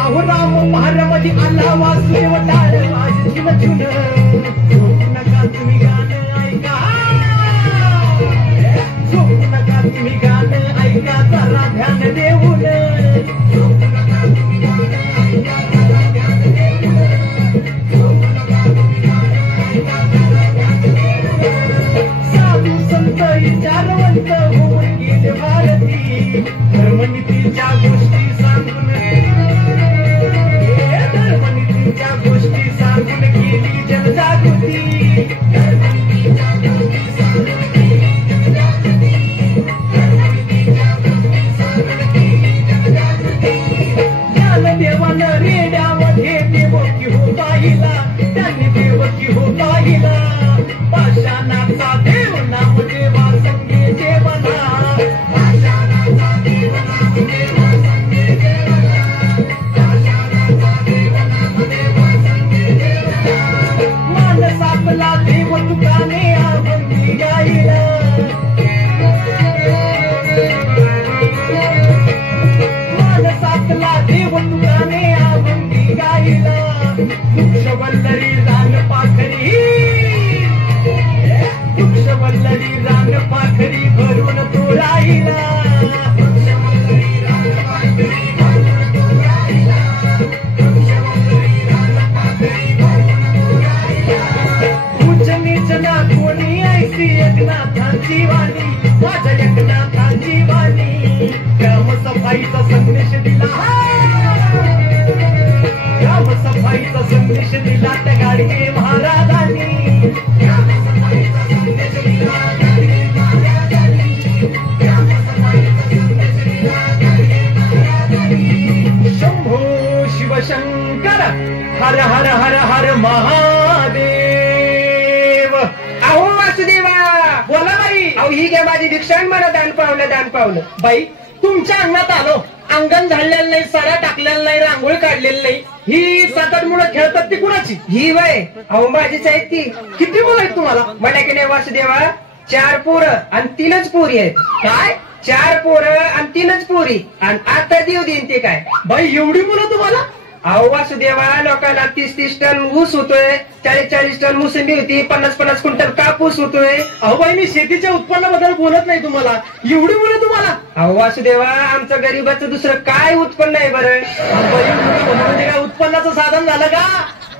अहो राम महारामध्ये आला वासुदेव टाळ वाजून झुन झोपू नका तुम्ही गाणं ऐका झोपू नका तुम्ही गाणं ऐका जरा ध्यान देऊन झोपू नका तुम्ही गाणं ऐका जरा ध्यान देऊन झोपू नका तुम्ही गाणं ऐका जरा ध्यान देऊन साधू संत विचारवंत होऊन गेले भारती धर्मनीतीच्या गोष्टी सांगून धर्मनीतीच्या गोष्टी सांगून केली जनजागृती धर्मनीतीच्या गोष्टी सांगून केली जनजागृती धर्मनीतीच्या गोष्टी सांगून केली जनजागृती ज्ञानदेवानं रेड्यामध्ये देवकी हो पाहिला त्यांनी देवकी हो पाहिला पाषाणाचा देव नामदेवा संगे देवना पाषाणाचा देव नामदेवा संगे देवना पाषाणाचा देव नामदेवा संगे देवना मानसापला देव तुकाने अभंगी गायला मानसापला देव तुकाने अभंगी गायला वृक्षवल्लरी रान पाखरी वृक्षवल्लरी रान पाखरी भरून तो राहिला वृक्षवल्लरी रान पाखरी भरून तो राहिला वृक्षवल्लरी रान पाखरी भरून तो राहिला उच्च नीच ना कोणी ऐसी एकनाथांची वाणी माझ्या एकनाथांची वाणी ग्रामसफाईचा संदेश दिला ग्रामसफाईचा संदेश दिला त्या गाडगे महाराजांनी ग्रामसफाईचा संदेश दिला गाडगे महाराजांनी ग्रामसफाईचा संदेश दिला गाडगे महाराजांनी शंभो शिवशंकर हर हर हर हर महादेव. अहो वासुदेवा बोला बाई. अहो ही घ्या माझी भिक्षा मला दान पावलं बाई तुमच्या अंगणात आलो अंगण झाडलेलं नाही सारा टाकलेला नाही रांगोळी काढलेली नाही ही 7-8 मुलं खेळतात ती कुणाची ही वय अहो माझीच आहेत ती. किती मुलं आहेत तुम्हाला मला की नाही वासुदेवा 4 पोरं आणि 3च पोरी आहेत. काय 4 पोरं आणि 3च पोरी आणि आता देव देईन ते काय बाई एवढी मुलं तुम्हाला. अहो वासुदेवा लोकांना 30-30 टन ऊस होतोय 40-40 टन मोसंबी होती 50-50 क्विंटल कापूस होतोय. अहो बाई मी शेतीच्या उत्पन्नाबद्दल बोलत नाही तुम्हाला एवढी मुलं तुम्हाला. अहो वासुदेवा आमचं गरीबाचं दुसरं काय उत्पन्न आहे बरं. म्हणजे काय उत्पन्नाचं साधन झालं का.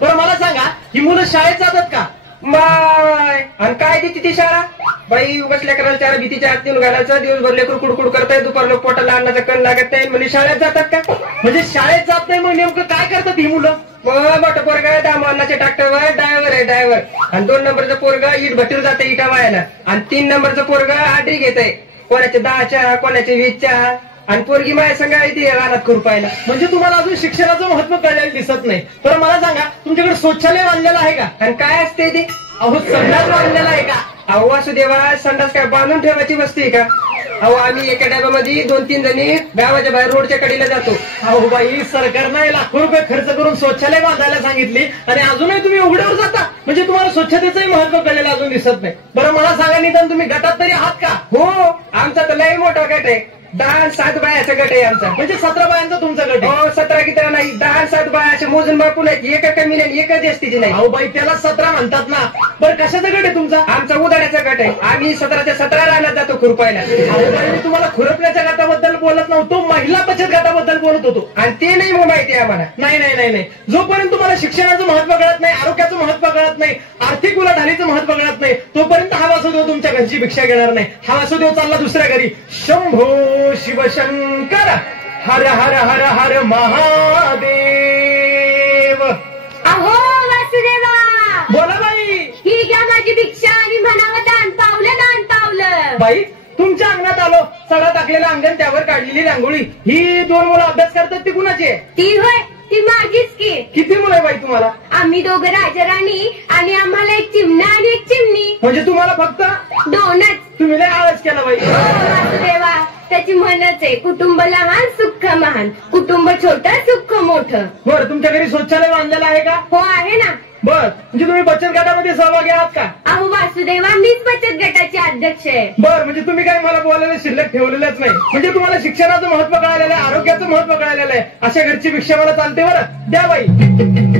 बरं मला सांगा ही मुलं शाळेत जातात का. माय आणि काय देते ती शाळा बाई उगाच लेकराला 4 भीतीच्या आत देऊन घालायचं दिवसभर लेकरू कुडकुड करताय दुपार लोक पोटाला अन्नाचा कण लागत नाही म्हणजे शाळेत जातात का. म्हणजे शाळेत जात नाही मग नेमकं काय करतात ही मुलं. मोठं पोरगा आहे दामानाच्या ट्रॅक्टरवर ड्रायव्हर आणि 2 नंबरचं पोरगा इट भट्टीवर जाते इटा वायाला आणि 3 नंबरचं पोरगा आड्री घेत आहे कोणाच्या 10च्या कोणाच्या 20च्या आणि पोरगी माझ्या संघ येते रानात करू पाहिला. म्हणजे तुम्हाला अजून शिक्षणाचं महत्व कळलेलं दिसत नाही. तर मला सांगा तुमच्याकडे शौचालय बांधलेलं आहे का. आणि काय असते ते अहो संडास बांधलेला आहे का. अहो वासुदेवा संडास काय बांधून ठेवायची वस्तू आहे का. अहो आम्ही एका डब्यामध्ये 2-3 जणी गावाच्या बाहेर रोडच्या कडेला जातो. अहो बाई सरकारने लाखो रुपये खर्च करून शौचालय बांधायला सांगितली आणि अजूनही तुम्ही उघड्यावर जाता. म्हणजे तुम्हाला स्वच्छतेचंही महत्व कळलेलं अजून दिसत नाही. बरं मला सांगा निदान तुम्ही गटात तरी आहात का. हो आमचा तर लय मोठा गट आहे 10-7 बायाचा गट आहे आमचा. म्हणजे 17 बायांचा तुमचा गट आहे. हो 17 किती नाही 10-7 बाया मोजून बापू नाही एका कमी नाही एका जास्तीची नाही. अहो बाई त्याला 17 म्हणतात ना. बरं कशाचा गट आहे तुमचा. आमचा उदाड्याचा गट आहे आम्ही 17च्या 17 रानात जातो खुरपायला. अहो बाई मी तुम्हाला खुरपण्याच्या गटाबद्दल बोलत नव्हतो महिला बचत गटाबद्दल बोलत होतो. आणि ते नाही मग माहिती आहे आम्हाला. नाही जोपर्यंत तुम्हाला शिक्षणाचं महत्व कळत नाही आरोग्याचं महत्व कळत नाही आर्थिक उलाढालीचं महत्व कळत नाही तोपर्यंत हा वासुदेव तुमच्या घरची भिक्षा घेणार नाही. हा वासुदेव चालला दुसऱ्या घरी. शंभो शिवशंकर हर हर हर हर महादेव. अहो वासुदेवा बोला बाई. ही घ्या माझी भिक्षा आणि म्हणावं दान पावलं. बाई तुमच्या अंगणात आलो सडा टाकलेलं अंगण त्यावर काढलेली रांगोळी ही 2 मुलं अभ्यास करतात ती कुणाची आहे. ती होय ती माझीच की. किती मुलं आहे बाई तुम्हाला. आम्ही दोघं राजाराणी आणि आम्हाला एक चिमणा आणि एक चिमणी. म्हणजे तुम्हाला फक्त 2च. तुम्ही लय आळस केला बाई. वासुदेवा त्याची म्हणच आहे कुटुंब लहान सुख महान कुटुंब छोटं सुख मोठं. बरं तुमच्या घरी शौचालय बांधलेलं आहे का. हो आहे ना. बर, म्हणजे तुम्ही बचत गटामध्ये सहभागी आहात का? अहो वासुदेवा, मीच बचत गटाचे अध्यक्ष आहे. बर, म्हणजे तुम्ही काय मला बोलायला शिल्लक ठेवलेलंच नाही. म्हणजे तुम्हाला शिक्षणाचं महत्व कळालेलं आहे, आरोग्याचं महत्व कळालेलं आहे. अशा घरची भिक्षा मला चालते. बरं द्या बाई.